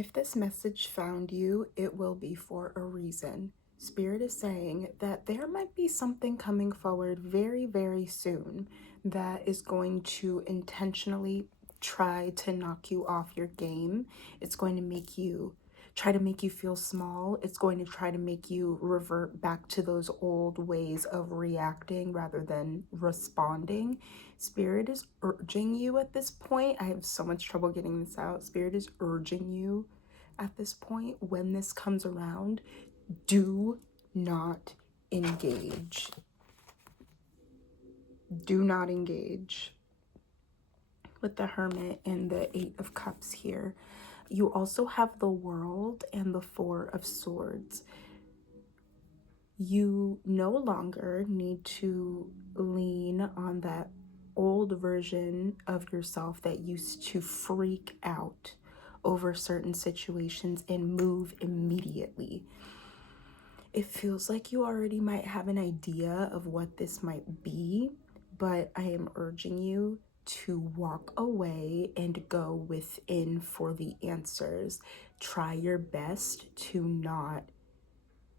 If this message found you, it will be for a reason. Spirit is saying that there might be something coming forward very, very soon that is going to intentionally try to knock you off your game. It's going to try to make you feel small. It's going to try to make you revert back to those old ways of reacting rather than responding. Spirit is urging you at this point. I have so much trouble getting this out. Spirit is urging you at this point, when this comes around, do not engage. Do not engage. With the Hermit and the Eight of Cups here, you also have the World and the Four of Swords. You no longer need to lean on that old version of yourself that used to freak out over certain situations and move immediately. It feels like you already might have an idea of what this might be, but I am urging you to walk away and go within for the answers. Try your best to not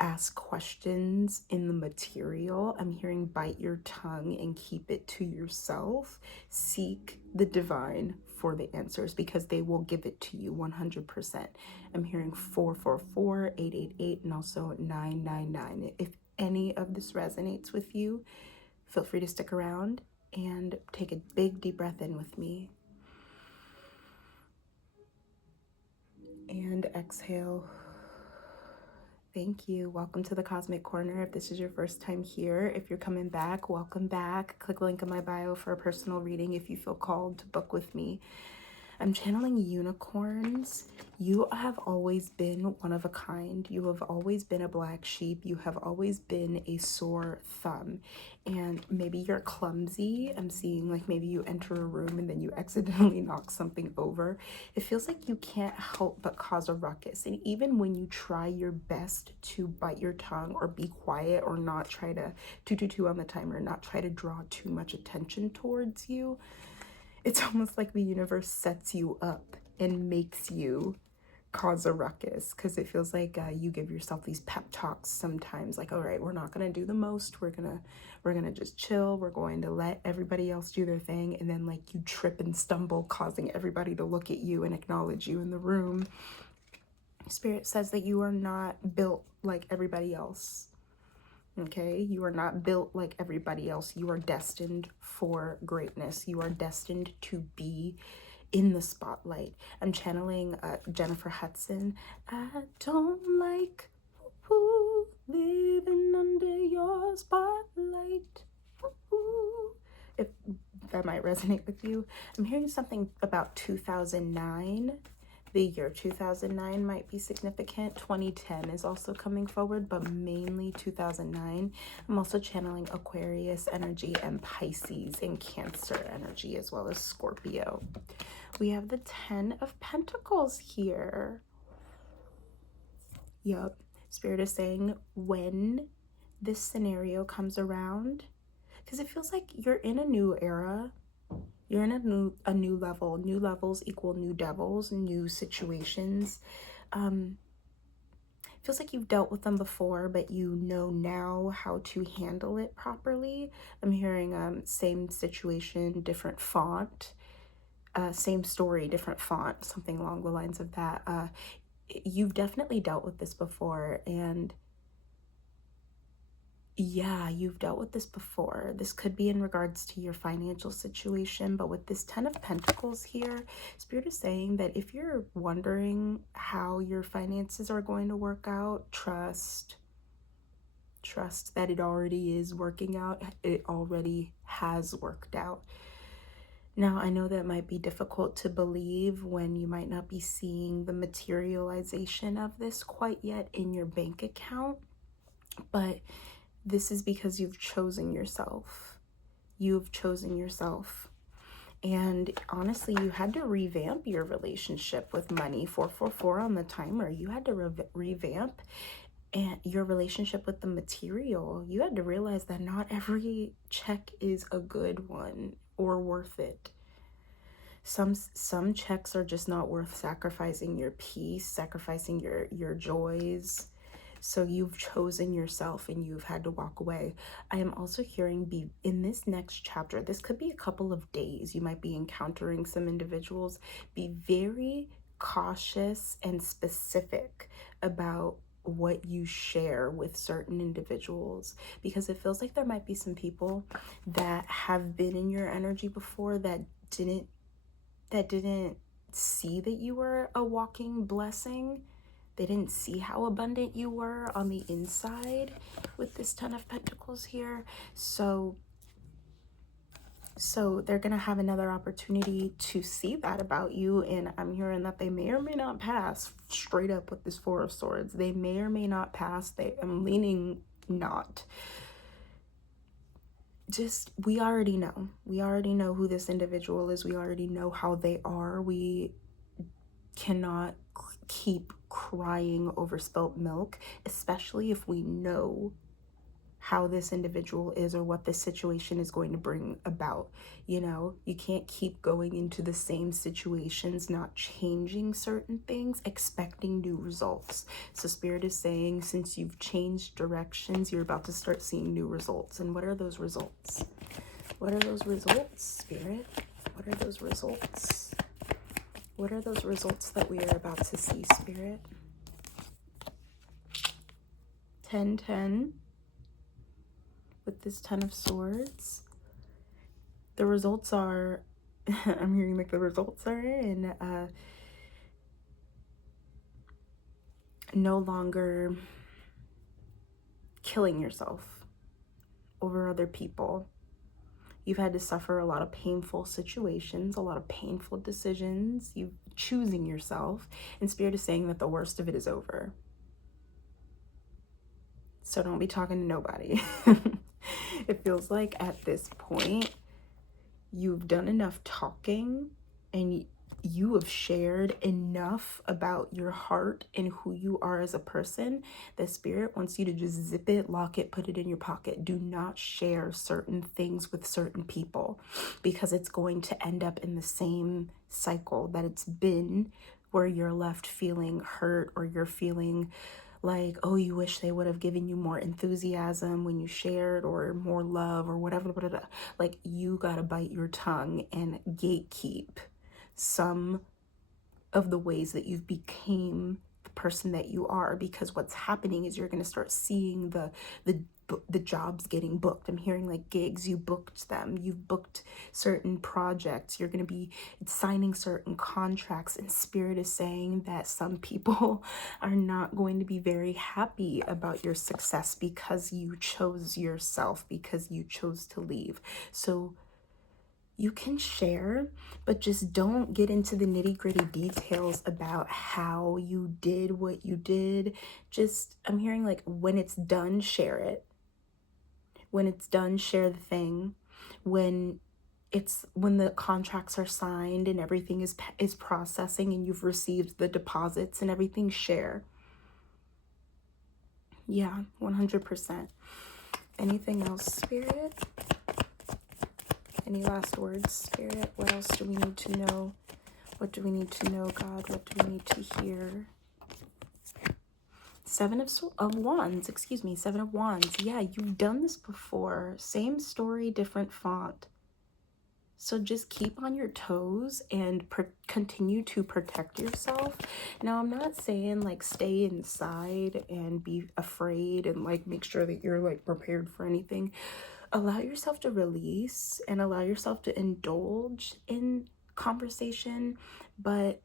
ask questions in the material. I'm hearing bite your tongue and keep it to yourself. Seek the divine for the answers because they will give it to you 100%. I'm hearing 444, 888, and also 999. If any of this resonates with you, feel free to stick around and take a big deep breath in with me. And exhale. Thank you. Welcome to the Cosmic Corner. If this is your first time here, if you're coming back, welcome back. Click the link in my bio for a personal reading if you feel called to book with me. I'm channeling unicorns. You have always been one of a kind. You have always been a black sheep. You have always been a sore thumb. And maybe you're clumsy. I'm seeing like maybe you enter a room and then you accidentally knock something over. It feels like you can't help but cause a ruckus. And even when you try your best to bite your tongue or be quiet or not try to 222 on the timer, not try to draw too much attention towards you, it's almost like the universe sets you up and makes you cause a ruckus, because it feels like you give yourself these pep talks sometimes, like, all right, we're not gonna do the most, we're gonna just chill, we're going to let everybody else do their thing, and then like you trip and stumble, causing everybody to look at you and acknowledge you in the room. Spirit says that you are not built like everybody else. Okay, you are not built like everybody else. You are destined for greatness. You are destined to be in the spotlight. I'm channeling Jennifer Hudson. I don't like living under your spotlight. If that might resonate with you. I'm hearing something about 2009. The year 2009 might be significant. 2010 is also coming forward, but mainly 2009. I'm also channeling Aquarius energy and Pisces and Cancer energy, as well as Scorpio. We have the 10 of Pentacles here. Yup. Spirit is saying when this scenario comes around, because it feels like you're in a new era. You're in a new level. New levels equal new devils, new situations. Feels like you've dealt with them before, but you know now how to handle it properly. I'm hearing same situation, different font. Same story, different font, something along the lines of that. You've definitely dealt with this before, and yeah, you've dealt with this before. This could be in regards to your financial situation, but with this 10 of Pentacles here, Spirit is saying that if you're wondering how your finances are going to work out, trust that it already is working out. It already has worked out. Now, I know that might be difficult to believe when you might not be seeing the materialization of this quite yet in your bank account, but this is because you've chosen yourself. You've chosen yourself. And honestly, you had to revamp your relationship with money. 444 on the timer. You had to revamp and your relationship with the material. You had to realize that not every check is a good one or worth it. Some checks are just not worth sacrificing your peace, sacrificing your joys. So you've chosen yourself and you've had to walk away. I am also hearing, be in this next chapter, this could be a couple of days, you might be encountering some individuals. Be very cautious and specific about what you share with certain individuals, because it feels like there might be some people that have been in your energy before that didn't see that you were a walking blessing. They didn't see how abundant you were on the inside with this Ten of Pentacles here. So they're going to have another opportunity to see that about you. And I'm hearing that they may or may not pass. Straight up with this Four of Swords, they may or may not pass. I'm leaning not. Just, we already know who this individual is. We already know how they are. We cannot keep crying over spilt milk, especially if we know how this individual is or what this situation is going to bring about. You know, you can't keep going into the same situations, not changing certain things, expecting new results. So Spirit is saying, since you've changed directions, you're about to start seeing new results. And what are those results? What are those results, Spirit? What are those results? What are those results that we are about to see, Spirit? 10-10 with this Ten of Swords. The results are, I'm hearing like the results are in no longer killing yourself over other people. You've had to suffer a lot of painful situations, a lot of painful decisions, you choosing yourself, and Spirit is saying that the worst of it is over. So don't be talking to nobody. It feels like at this point, you've done enough talking and you have shared enough about your heart and who you are as a person that Spirit wants you to just zip it, lock it, put it in your pocket. Do not share certain things with certain people, because it's going to end up in the same cycle that it's been, where you're left feeling hurt, or you're feeling like, oh, you wish they would have given you more enthusiasm when you shared, or more love, or whatever. Like, you gotta bite your tongue and gatekeep some of the ways that you've became the person that you are, because what's happening is you're going to start seeing the jobs getting booked. I'm hearing like gigs, you booked them, you've booked certain projects, you're going to be signing certain contracts, and Spirit is saying that some people are not going to be very happy about your success because you chose yourself, because you chose to leave. So you can share, but just don't get into the nitty-gritty details about how you did what you did. Just, I'm hearing like, when it's done, share it. When it's done, share the thing. When the contracts are signed and everything is processing and you've received the deposits and everything, share. Yeah, 100%. Anything else, Spirit? Any last words, Spirit? What else do we need to know? What do we need to know, God? What do we need to hear? Seven of Wands, excuse me, Seven of Wands. Yeah, you've done this before. Same story, different font. So just keep on your toes and continue to protect yourself. Now, I'm not saying like stay inside and be afraid and like make sure that you're like prepared for anything. Allow yourself to release and allow yourself to indulge in conversation, but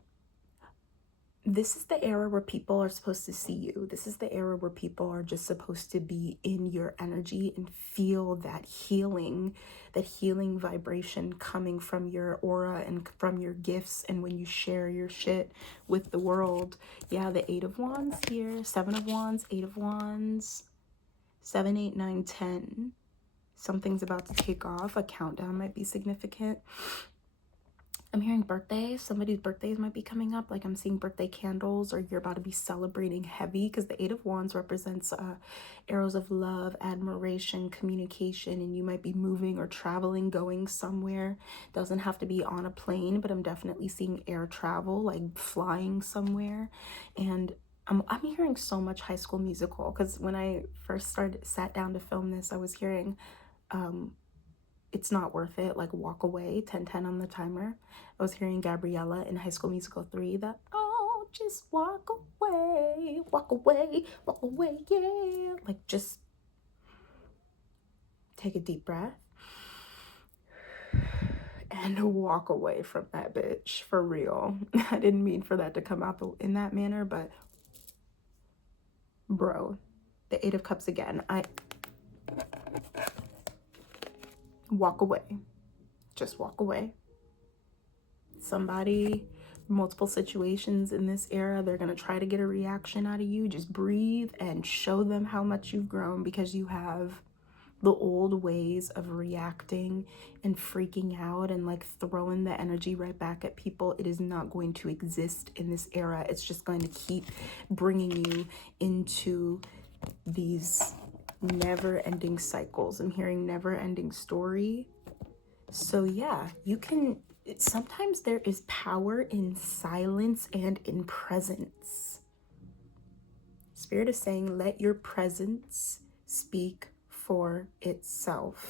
this is the era where people are supposed to see you. This is the era where people are just supposed to be in your energy and feel that healing vibration coming from your aura and from your gifts. And when you share your shit with the world, yeah, the Eight of Wands here, Seven of Wands, Eight of Wands, 7, 8, 9, 10. Something's about to take off. A countdown might be significant. I'm hearing birthdays. Somebody's birthdays might be coming up. Like I'm seeing birthday candles, or you're about to be celebrating heavy, because the Eight of Wands represents arrows of love, admiration, communication, and you might be moving or traveling, going somewhere. Doesn't have to be on a plane, but I'm definitely seeing air travel, like flying somewhere. And I'm hearing so much High School Musical, because when I first sat down to film this, I was hearing It's Not Worth It, like Walk Away, 10:10 on the timer. I was hearing Gabriella in High School Musical 3, that, oh, just walk away, yeah. Like, just take a deep breath and walk away from that bitch, for real. I didn't mean for that to come out in that manner, but bro, the Eight of Cups again. Walk away. Just walk away. Somebody, multiple situations in this era, they're going to try to get a reaction out of you. Just breathe and show them how much you've grown, because you have the old ways of reacting and freaking out and like throwing the energy right back at people. It is not going to exist in this era. It's just going to keep bringing you into these never-ending cycles. I'm hearing never-ending story. So yeah, you can, sometimes there is power in silence and in presence. Spirit is saying, let your presence speak for itself.